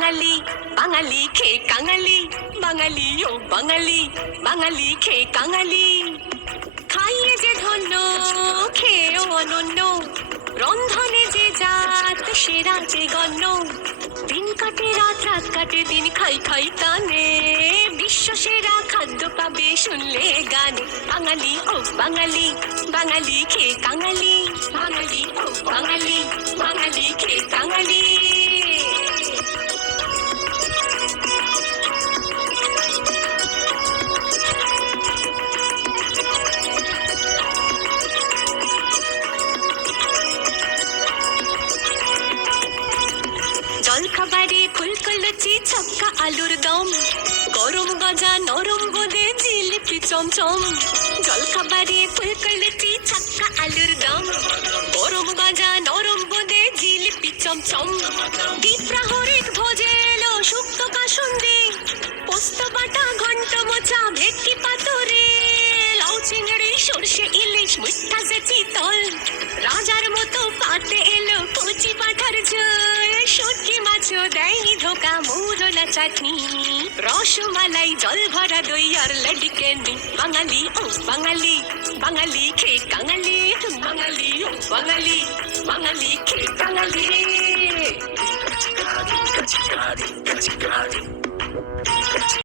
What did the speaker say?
বাঙালি বাঙালি খে কাঙালি বাঙালি ও বাঙালি বাঙালি খে কাঙালি খাইয়ে যে ধন্য খেয়েও অনন্য রন্ধনে যে জাত সেরা যে গণ্য দিন কাটে রাত রাত কাটে দিন খাই খাই টানে বিশ্ব সেরা খাদ্য পাবে শুনলে গান বাঙালি ও বাঙালি বাঙালি খে কাঙালি বাঙালি ও বাঙালি বাঙালি খে কাঙালি জলখাবারে ফুলকো লুচি ছক্কা আলুর দম গরম গজা নরম বোঁদে জিলিপি চমচম জলখাবারে ফুলকো লুচি ছক্কা আলুর দম গরম গজা নরম বোঁদে জিলিপি চমচম দ্বীপ্রাহরিক ভোজে এলো শুক্তো কাসুন্দি পোস্ত বাটা ঘন্ট মোচা ভেটকি পাতুরি লাউ চিংড়ি সর্ষে ইলিশ মিঠা যে চিতল রাজার মতো পাতে এলো কচি পাঠার ঝোল শুটকি মাছও দেয়নি ধোকা মৌরলা চাটনি রসমালাই জল ভরা দই আর লডিকেনি বাঙালি ও বাঙালি বাঙালি খে কাঙালি বাঙালি ও বাঙালি বাঙালি খে কাঙালি